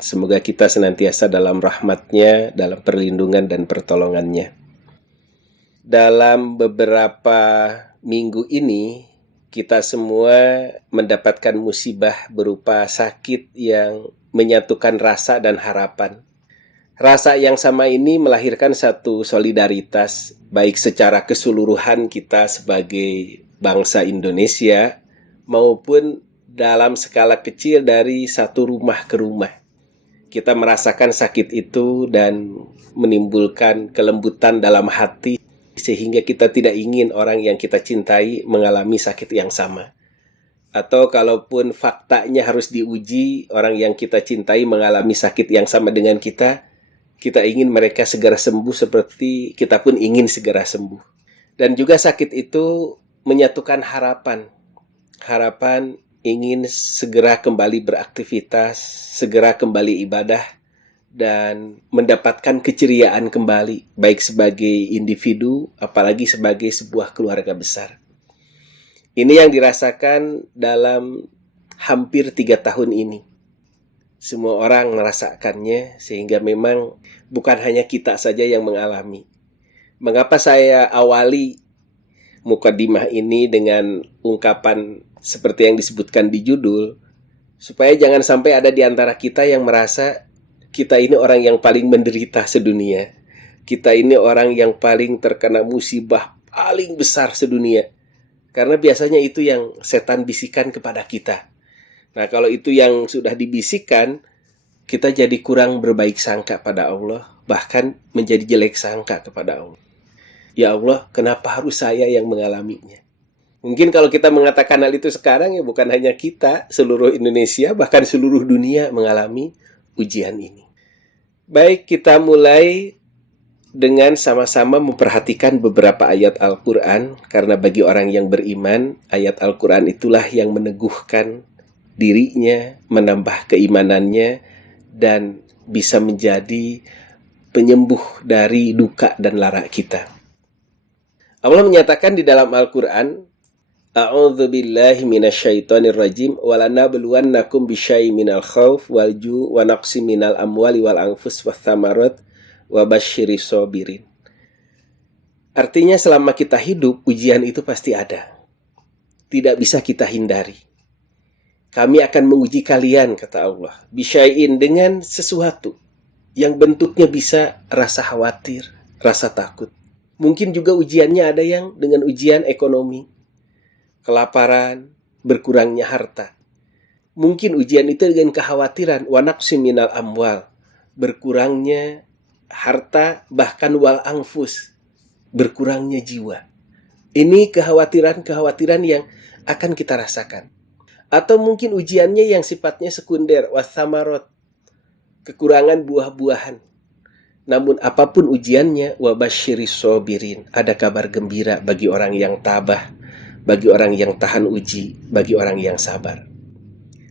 Semoga kita senantiasa dalam rahmat-Nya, dalam perlindungan dan pertolongan-Nya. Dalam beberapa minggu ini, kita semua mendapatkan musibah berupa sakit yang menyatukan rasa dan harapan. Rasa yang sama ini melahirkan satu solidaritas, baik secara keseluruhan kita sebagai bangsa Indonesia, maupun dalam skala kecil dari satu rumah ke rumah. Kita merasakan sakit itu dan menimbulkan kelembutan dalam hati, sehingga kita tidak ingin orang yang kita cintai mengalami sakit yang sama. Atau kalaupun faktanya harus diuji, orang yang kita cintai mengalami sakit yang sama dengan kita ingin mereka segera sembuh seperti kita pun ingin segera sembuh. Dan juga sakit itu menyatukan harapan. Harapan ingin segera kembali beraktivitas, segera kembali ibadah, dan mendapatkan keceriaan kembali, baik sebagai individu, apalagi sebagai sebuah keluarga besar. Ini yang dirasakan dalam hampir 3 tahun ini. Semua orang merasakannya, sehingga memang bukan hanya kita saja yang mengalami. Mengapa saya awali mukadimah ini dengan ungkapan seperti yang disebutkan di judul, supaya jangan sampai ada di antara kita yang merasa kita ini orang yang paling menderita sedunia. Kita ini orang yang paling terkena musibah paling besar sedunia. Karena biasanya itu yang setan bisikan kepada kita. Nah, kalau itu yang sudah dibisikkan, kita jadi kurang berbaik sangka pada Allah, bahkan menjadi jelek sangka kepada Allah. Ya Allah, kenapa harus saya yang mengalaminya? Mungkin kalau kita mengatakan hal itu sekarang, ya bukan hanya kita, seluruh Indonesia, bahkan seluruh dunia mengalami ujian ini. Baik, kita mulai dengan sama-sama memperhatikan beberapa ayat Al-Quran, karena bagi orang yang beriman, ayat Al-Quran itulah yang meneguhkan dirinya, menambah keimanannya, dan bisa menjadi penyembuh dari duka dan lara kita. Allah menyatakan di dalam Al-Quran, A'udzu billahi minasyaitonir rajim wa lanabluwannakum bisyai'in minal khauf wal ju' wa naqsin minal amwali wal anfus wath thamarat wa basyiris sabirin. Artinya selama kita hidup, ujian itu pasti ada. Tidak bisa kita hindari. Kami akan menguji kalian, kata Allah, bisyai'in, dengan sesuatu yang bentuknya bisa rasa khawatir, rasa takut. Mungkin juga ujiannya ada yang dengan ujian ekonomi, kelaparan, berkurangnya harta. Mungkin ujian itu dengan kekhawatiran, wa naqsim minal amwal, berkurangnya harta, bahkan wal anfus, berkurangnya jiwa. Ini kekhawatiran-kekhawatiran yang akan kita rasakan. Atau mungkin ujiannya yang sifatnya sekunder, wasamarot, kekurangan buah-buahan. Namun apapun ujiannya, wa basyiris sabirin, ada kabar gembira bagi orang yang tabah, bagi orang yang tahan uji, bagi orang yang sabar.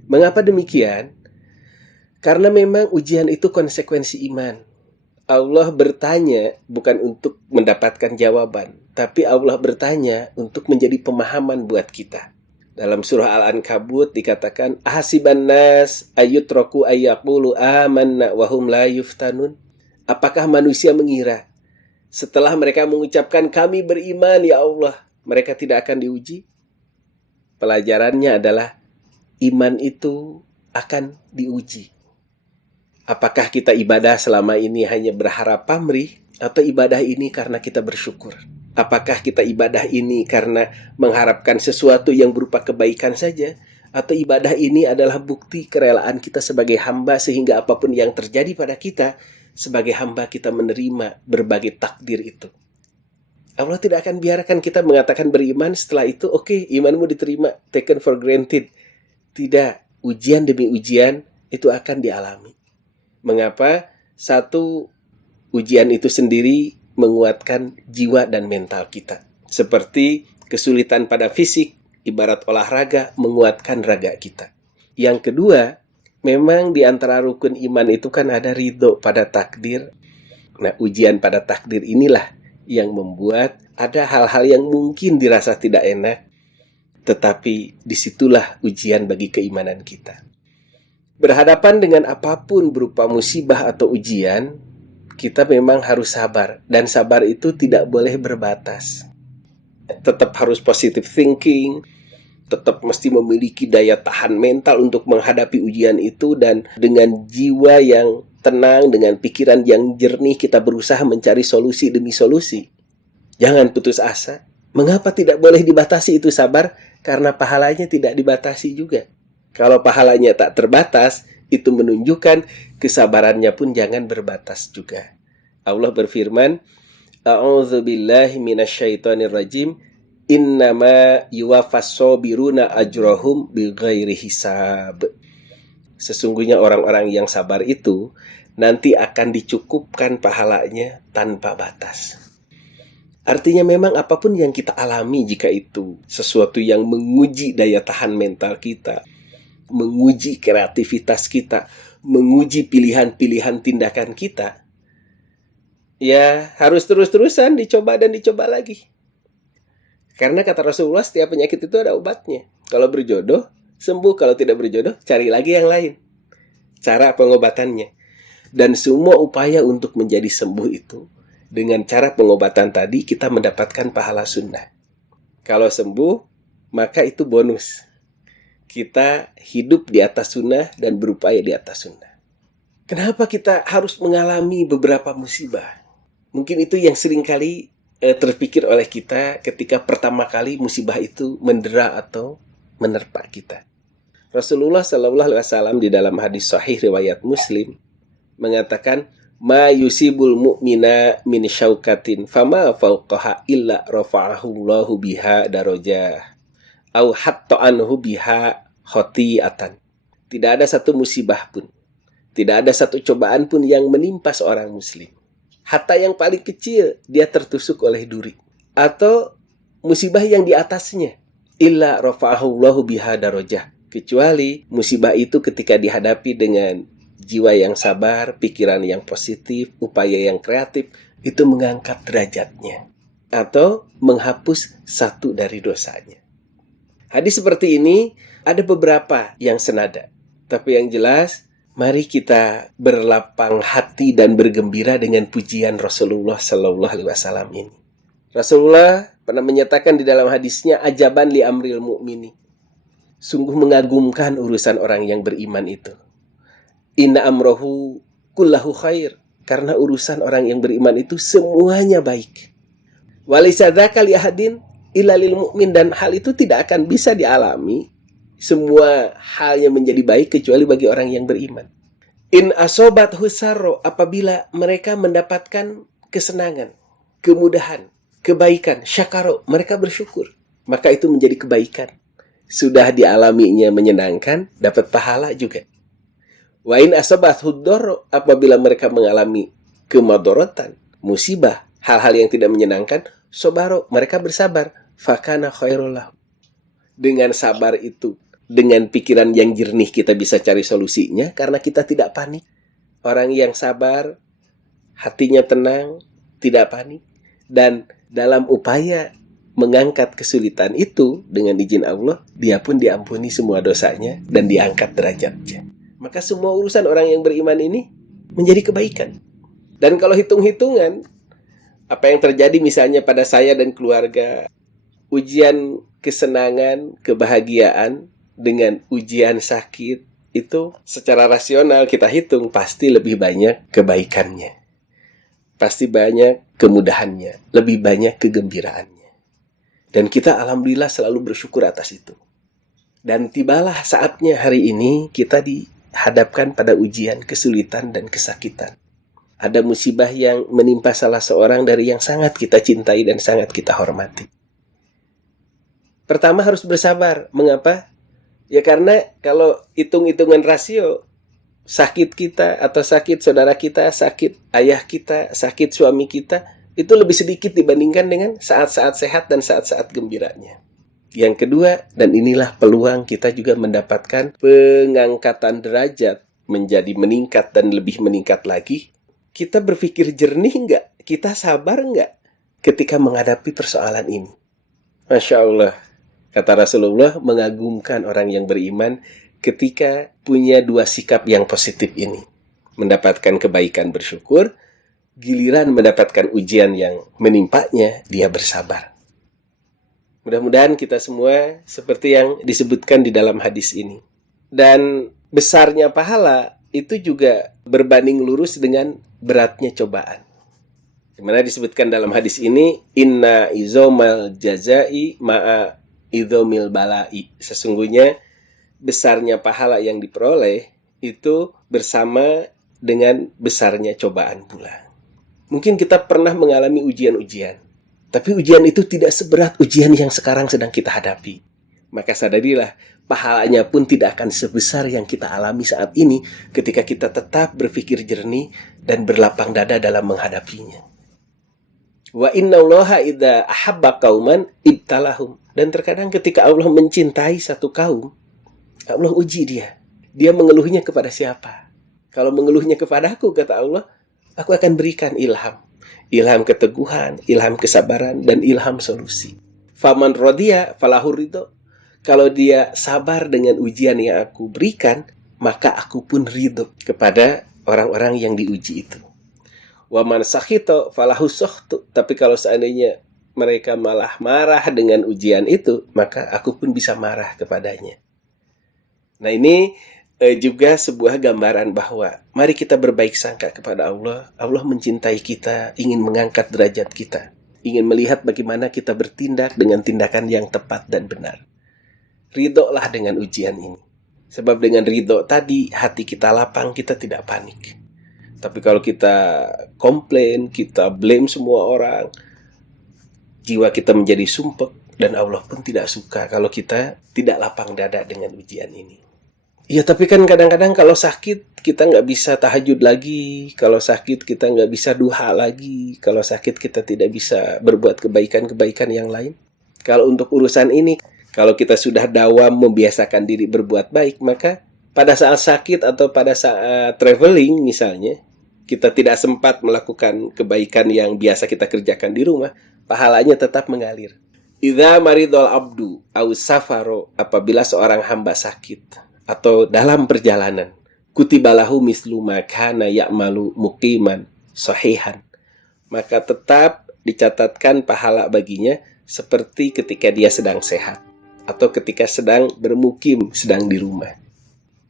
Mengapa demikian? Karena memang ujian itu konsekuensi iman. Allah bertanya bukan untuk mendapatkan jawaban, tapi Allah bertanya untuk menjadi pemahaman buat kita. Dalam surah Al-Ankabut dikatakan, ahasiban nas ayyutraku ayyaqulu amanna wa hum la yuftanun. Apakah manusia mengira setelah mereka mengucapkan kami beriman ya Allah, mereka tidak akan diuji? Pelajarannya adalah iman itu akan diuji. Apakah kita ibadah selama ini hanya berharap pamrih, atau ibadah ini karena kita bersyukur? Apakah kita ibadah ini karena mengharapkan sesuatu yang berupa kebaikan saja, atau ibadah ini adalah bukti kerelaan kita sebagai hamba, sehingga apapun yang terjadi pada kita, sebagai hamba kita menerima berbagai takdir itu? Allah tidak akan biarkan kita mengatakan beriman, setelah itu oke, imanmu diterima, taken for granted. Tidak, ujian demi ujian itu akan dialami. Mengapa? Satu, ujian itu sendiri menguatkan jiwa dan mental kita. Seperti kesulitan pada fisik, ibarat olahraga menguatkan raga kita. Yang kedua, memang di antara rukun iman itu kan ada ridho pada takdir. Nah, ujian pada takdir inilah yang membuat ada hal-hal yang mungkin dirasa tidak enak, tetapi disitulah ujian bagi keimanan kita. Berhadapan dengan apapun berupa musibah atau ujian, kita memang harus sabar. Dan sabar itu tidak boleh berbatas. Tetap harus positive thinking, tetap mesti memiliki daya tahan mental untuk menghadapi ujian itu, dan dengan jiwa yang tenang, dengan pikiran yang jernih, kita berusaha mencari solusi demi solusi. Jangan putus asa. Mengapa tidak boleh dibatasi itu sabar? Karena pahalanya tidak dibatasi juga. Kalau pahalanya tak terbatas, itu menunjukkan kesabarannya pun jangan berbatas juga. Allah berfirman, A'udzubillahi minasyaitonirrajim, Innama yuwaffas shobiruna ajrohum bighairi hisab. Sesungguhnya orang-orang yang sabar itu nanti akan dicukupkan pahalanya tanpa batas. Artinya memang apapun yang kita alami, jika itu sesuatu yang menguji daya tahan mental kita, menguji kreativitas kita, menguji pilihan-pilihan tindakan kita, ya harus terus-terusan dicoba dan dicoba lagi. Karena kata Rasulullah, setiap penyakit itu ada obatnya. Kalau berjodoh, sembuh. Kalau tidak berjodoh, cari lagi yang lain. Cara pengobatannya. Dan semua upaya untuk menjadi sembuh itu, dengan cara pengobatan tadi, kita mendapatkan pahala sunnah. Kalau sembuh, maka itu bonus. Kita hidup di atas sunnah dan berupaya di atas sunnah. Kenapa kita harus mengalami beberapa musibah? Mungkin itu yang seringkali terpikir oleh kita ketika pertama kali musibah itu mendera atau menerpa kita. Rasulullah SAW di dalam hadis sahih riwayat Muslim mengatakan, ma yusibul mu'mina min syaukatin fama fauqaha illa rafa'ahu Allahu biha darajah au hatta anhu biha khoti'atan. Tidak ada satu musibah pun, tidak ada satu cobaan pun yang menimpa seorang muslim, hatta yang paling kecil dia tertusuk oleh duri, atau musibah yang di atasnya, illa rafa'ahu Allahu biha darajah, kecuali musibah itu ketika dihadapi dengan jiwa yang sabar, pikiran yang positif, upaya yang kreatif, itu mengangkat derajatnya atau menghapus satu dari dosanya. Hadis seperti ini ada beberapa yang senada, tapi yang jelas mari kita berlapang hati dan bergembira dengan pujian Rasulullah Sallallahu Alaihi Wasallam ini. Rasulullah pernah menyatakan di dalam hadisnya, ajaban li amril mu'mini. Sungguh mengagumkan urusan orang yang beriman itu. Inna amrohu kullahu khair. Karena urusan orang yang beriman itu semuanya baik. Walaysa dzaka li ahadin illa lil mu'min. Dan hal itu tidak akan bisa dialami, semua hal yang menjadi baik, kecuali bagi orang yang beriman. In asobat husarro, apabila mereka mendapatkan kesenangan, kemudahan, kebaikan, syakaro, mereka bersyukur, maka itu menjadi kebaikan. Sudah dialaminya menyenangkan, dapat pahala juga. Wa in asobat hudoro, apabila mereka mengalami kemadorotan, musibah, hal-hal yang tidak menyenangkan, sobaro, mereka bersabar, fakana khairullah. Dengan sabar itu, dengan pikiran yang jernih, kita bisa cari solusinya karena kita tidak panik. Orang yang sabar, hatinya tenang, tidak panik, dan dalam upaya mengangkat kesulitan itu dengan izin Allah, dia pun diampuni semua dosanya dan diangkat derajatnya. Maka semua urusan orang yang beriman ini menjadi kebaikan. Dan kalau hitung-hitungan, apa yang terjadi misalnya pada saya dan keluarga, ujian kesenangan, kebahagiaan dengan ujian sakit, itu secara rasional kita hitung pasti lebih banyak kebaikannya, pasti banyak kemudahannya, lebih banyak kegembiraannya. Dan kita alhamdulillah selalu bersyukur atas itu. Dan tibalah saatnya hari ini kita dihadapkan pada ujian, kesulitan, dan kesakitan. Ada musibah yang menimpa salah seorang dari yang sangat kita cintai dan sangat kita hormati. Pertama harus bersabar. Mengapa? Ya karena kalau hitung-hitungan rasio, sakit kita atau sakit saudara kita, sakit ayah kita, sakit suami kita, itu lebih sedikit dibandingkan dengan saat-saat sehat dan saat-saat gembiranya. Yang kedua, dan inilah peluang kita juga mendapatkan pengangkatan derajat menjadi meningkat dan lebih meningkat lagi. Kita berpikir jernih enggak? Kita sabar enggak ketika menghadapi persoalan ini? Masya Allah. Kata Rasulullah, mengagumkan orang yang beriman ketika punya dua sikap yang positif ini. Mendapatkan kebaikan bersyukur, giliran mendapatkan ujian yang menimpanya, dia bersabar. Mudah-mudahan kita semua seperti yang disebutkan di dalam hadis ini. Dan besarnya pahala itu juga berbanding lurus dengan beratnya cobaan. Dimana disebutkan dalam hadis ini, inna izomal jazai ma'a izomil balai. Sesungguhnya besarnya pahala yang diperoleh itu bersama dengan besarnya cobaan pula. Mungkin kita pernah mengalami ujian-ujian, tapi ujian itu tidak seberat ujian yang sekarang sedang kita hadapi. Maka sadarilah, pahalanya pun tidak akan sebesar yang kita alami saat ini ketika kita tetap berpikir jernih dan berlapang dada dalam menghadapinya. Wa innallaha idza ahabba qauman ibtalahum. Dan terkadang ketika Allah mencintai satu kaum, Allah uji dia. Dia mengeluhnya kepada siapa? Kalau mengeluhnya kepadaku, kata Allah, aku akan berikan ilham. Ilham keteguhan, ilham kesabaran, dan ilham solusi. Faman rodiya falahu ridho. Kalau dia sabar dengan ujian yang aku berikan, maka aku pun ridho kepada orang-orang yang diuji itu. Wa man sakhito falahu sukhtu. Tapi kalau seandainya mereka malah marah dengan ujian itu, maka aku pun bisa marah kepadanya. Nah, ini juga sebuah gambaran bahwa mari kita berbaik sangka kepada Allah. Allah mencintai kita, ingin mengangkat derajat kita, ingin melihat bagaimana kita bertindak dengan tindakan yang tepat dan benar. Ridholah dengan ujian ini. Sebab dengan ridho tadi, hati kita lapang, kita tidak panik. Tapi kalau kita komplain, kita blame semua orang, jiwa kita menjadi sumpek, dan Allah pun tidak suka kalau kita tidak lapang dada dengan ujian ini. Ya, tapi kan kadang-kadang kalau sakit, kita nggak bisa tahajud lagi. Kalau sakit, kita nggak bisa duha lagi. Kalau sakit, kita tidak bisa berbuat kebaikan-kebaikan yang lain. Kalau untuk urusan ini, kalau kita sudah dawam membiasakan diri berbuat baik, maka pada saat sakit atau pada saat traveling misalnya, kita tidak sempat melakukan kebaikan yang biasa kita kerjakan di rumah, pahalanya tetap mengalir. Idza maridul abdu au safaro, apabila seorang hamba sakit atau dalam perjalanan, kutibalahu mislu ma kana ya'malu muqiman sahihan, maka tetap dicatatkan pahala baginya seperti ketika dia sedang sehat atau ketika sedang bermukim, sedang di rumah.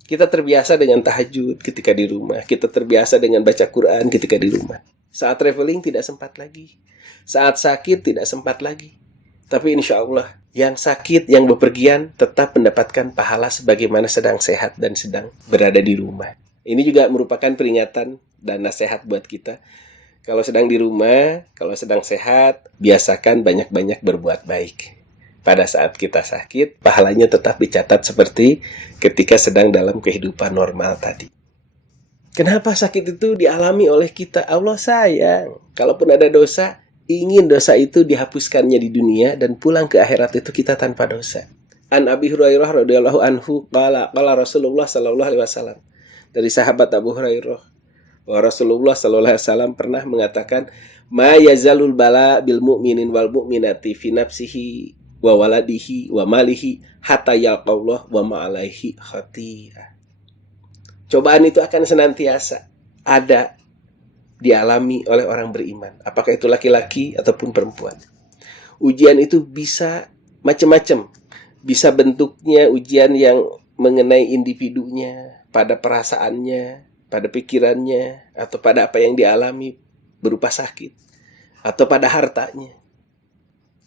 Kita terbiasa dengan tahajud ketika di rumah, kita terbiasa dengan baca Quran ketika di rumah. Saat traveling tidak sempat lagi, saat sakit tidak sempat lagi. Tapi insya Allah, yang sakit, yang bepergian tetap mendapatkan pahala sebagaimana sedang sehat dan sedang berada di rumah. Ini juga merupakan peringatan dan nasihat buat kita. Kalau sedang di rumah, kalau sedang sehat, biasakan banyak-banyak berbuat baik. Pada saat kita sakit, pahalanya tetap dicatat seperti ketika sedang dalam kehidupan normal tadi. Kenapa sakit itu dialami oleh kita? Allah sayang. Kalaupun ada dosa, ingin dosa itu dihapuskannya di dunia dan pulang ke akhirat itu kita tanpa dosa. An Abi Hurairah radhiyallahu anhu qala Rasulullah sallallahu alaihi wasallam. Dari sahabat Abu Hurairah, bahwa Rasulullah sallallahu alaihi wasallam pernah mengatakan, "Ma yazalul bala bil mu'minin wal mu'minati fi nafsihi wa waladihi wa malihi hatta yalqallah wa ma alaihi khati'ah." Cobaan itu akan senantiasa ada, dialami oleh orang beriman, apakah itu laki-laki ataupun perempuan. Ujian itu bisa macam-macam. Bisa bentuknya ujian yang mengenai individunya, pada perasaannya, pada pikirannya, atau pada apa yang dialami berupa sakit, atau pada hartanya,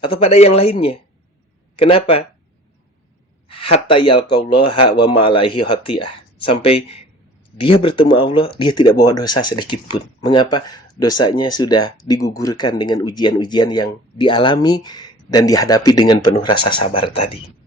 atau pada yang lainnya. Kenapa? Hatta yalqallaha wa ma alaihi khati'ah. Sampai dia bertemu Allah, dia tidak bawa dosa sedikit pun. Mengapa? Dosanya sudah digugurkan dengan ujian-ujian yang dialami dan dihadapi dengan penuh rasa sabar tadi.